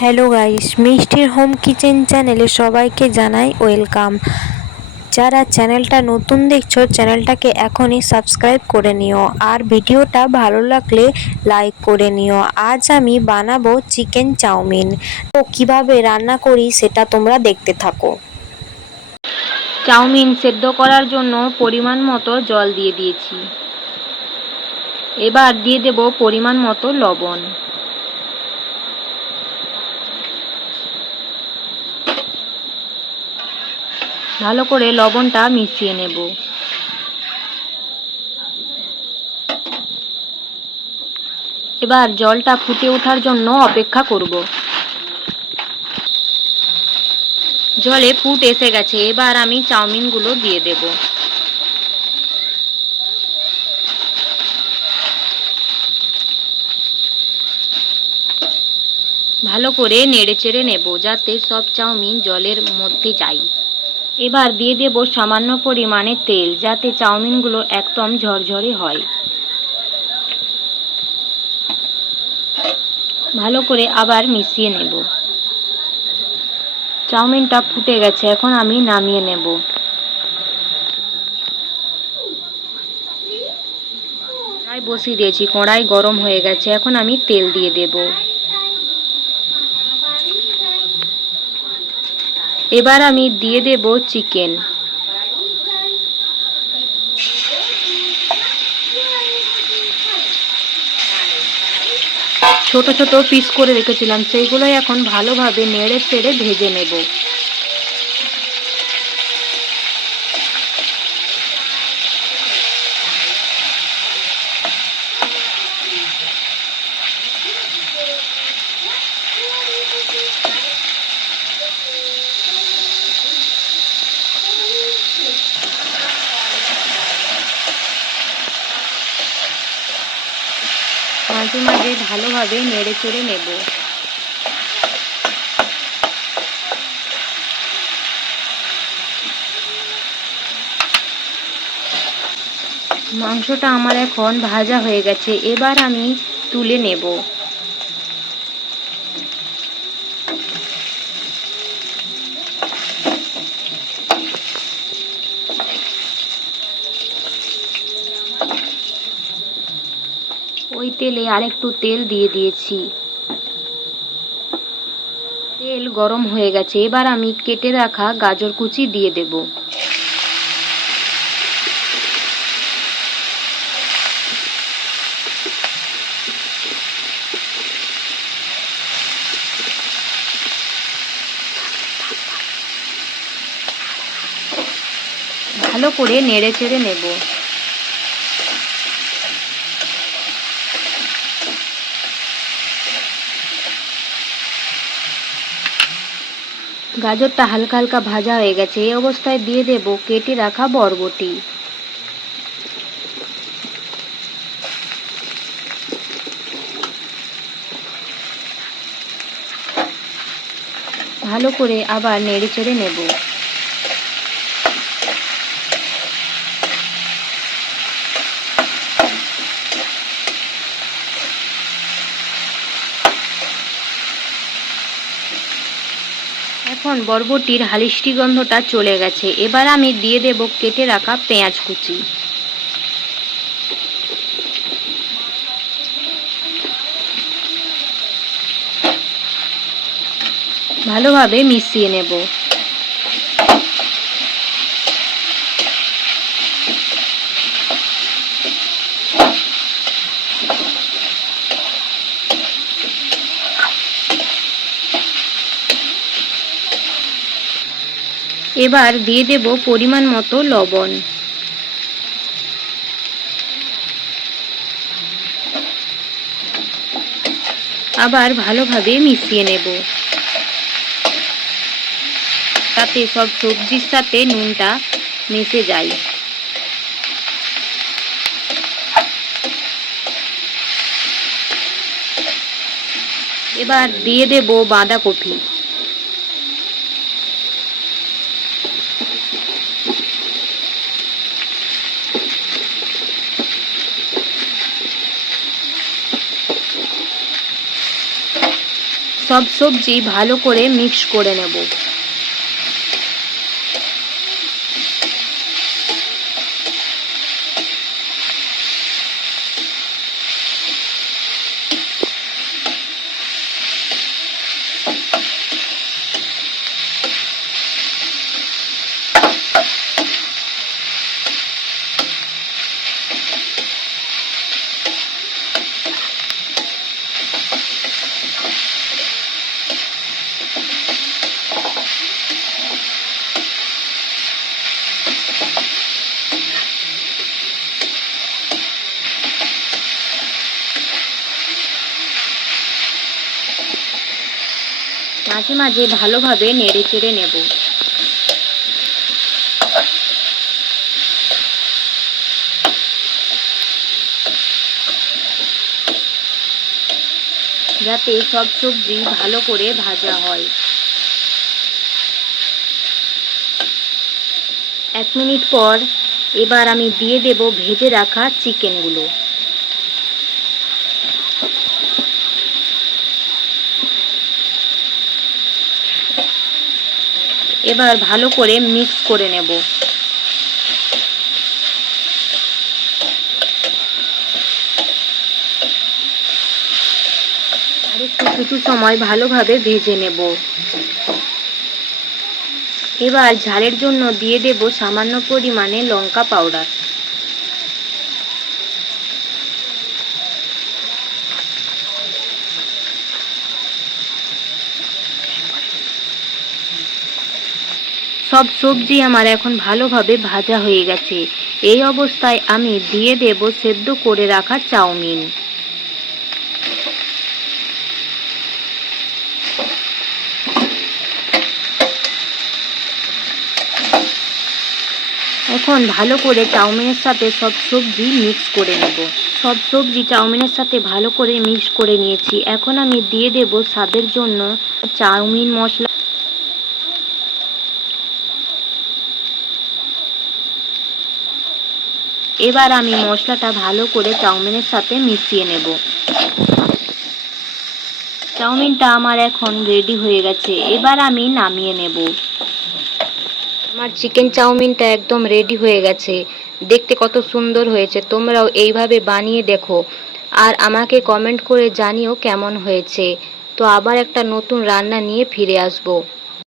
Hello guys, মিষ্টির home kitchen চ্যানেলে সবাইকে জানাই ওয়েলকাম। যারা চ্যানেলটা নতুন দেখছো চ্যানেলটাকে এখনই সাবস্ক্রাইব করে নিও, আর ভিডিওটা ভালো লাগলে লাইক করে নিও। আজ আমি বানাবো চিকেন চাউমিন। তো কিভাবে রান্না করি সেটা তোমরা দেখতে থাকো। চাউমিন সেদ্ধ করার জন্য পরিমাণ মতো জল দিয়ে দিয়েছি। এবার দিয়ে দেব পরিমাণ মতো লবণ। ভালো করে লবণটা মিশিয়ে নেব। এবার জলটা ফুটে ওঠার জন্য অপেক্ষা করব। জলে ফুট এসে গেছে, এবার আমি চাউমিনগুলো দিয়ে দেব। ভালো করে নেড়েচেড়ে নেব যাতে সব চাউমিন জলের মধ্যে যায়। এবার দিয়ে দেব সামান্য পরিমাণে তেল যাতে চাউমিনগুলো একদম ঝরঝরে হয়। ভালো করে আবার মিশিয়ে নেব। চাউমিনটা ফুটে গেছে, এখন আমি নামিয়ে নেব। কড়াই বসিয়ে দিয়েছি, কড়াই গরম হয়ে গেছে, এখন আমি তেল দিয়ে দেব। এবার আমি দিয়ে দেব চিকেন। ছোট ছোট পিস করে রেখেছিলাম, সেইগুলোই এখন ভালোভাবে নেড়ে চেড়ে ভেজে নেব। মাঝে মাঝে ভালোভাবে নেড়ে চেড়ে নেব। মাংসটা আমার এখন ভাজা হয়ে গেছে, এবার আমি তুলে নেব। ওই তেলে আরেকটু তেল দিয়ে দিয়েছি। তেল গরম হয়ে গেছে, এবার আমি কেটে রাখা গাজর কুচি দিয়ে দেব। ভালো করে নেড়ে চেড়ে নেব। গাজরটা হালকা হালকা ভাজা হয়ে গেছে, এই অবস্থায় দিয়ে দেব কেটে রাখা বরবটি। ভালো করে আবার নেড়ে চেড়ে নেব। এখন বরবটির হালিশটি গন্ধটা চলে গেছে, এবার আমি দিয়ে দেব কেটে রাখা পেঁয়াজ কুচি। ভালোভাবে মিশিয়ে নেব। এবার দিয়ে দেব পরিমাণ মতো লবণ। আবার ভালোভাবে মিশিয়ে নেব তাতে সব সবজির সাথে নুনটা মিশে যায়। এবার দিয়ে দেব বাঁধাকপি। সব সবজি ভালো করে মিক্স করে নেব। মাঝে মাঝে ভালোভাবে নেড়ে চেড়ে নেব। যাতে সব সবজি ভালো করে ভাজা হয়। 1 মিনিট পর এবার আমি দিয়ে দেব ভেজে রাখা চিকেনগুলো। এবার ভালো করে মিক্স করে নেব। আর একটু কিছু সময় ভালোভাবে ভেজে নেব। এবার ঝালের জন্য দিয়ে দেব সামান্য পরিমাণে লঙ্কা পাউডার। সব সবজি আমার এখন ভালোভাবে ভাজা হয়ে গেছে। এই অবস্থায় আমি দিয়ে দেব সেদ্ধ করে রাখা চাউমিন। এখন ভালো করে চাউমিনের সাথে সব সবজি মিক্স করে নেব। সব সবজি চাউমিনের সাথে ভালো করে মিক্স করে নিয়েছি। এখন আমি দিয়ে দেব স্বাদের জন্য চাউমিন মশলা। এবার আমি মশলাটা ভালো করে চাউমিনের সাথে মিশিয়ে নেব। চাউমিনটা আমার এখন রেডি হয়ে গেছে। এবার আমি নামিয়ে নেব। আমার চিকেন চাউমিনটা একদম রেডি হয়ে গেছে। দেখতে কত সুন্দর হয়েছে। তোমরাও এইভাবে বানিয়ে দেখো আর আমাকে কমেন্ট করে জানিও কেমন হয়েছে। তো আবার একটা নতুন রান্না নিয়ে ফিরে আসবো।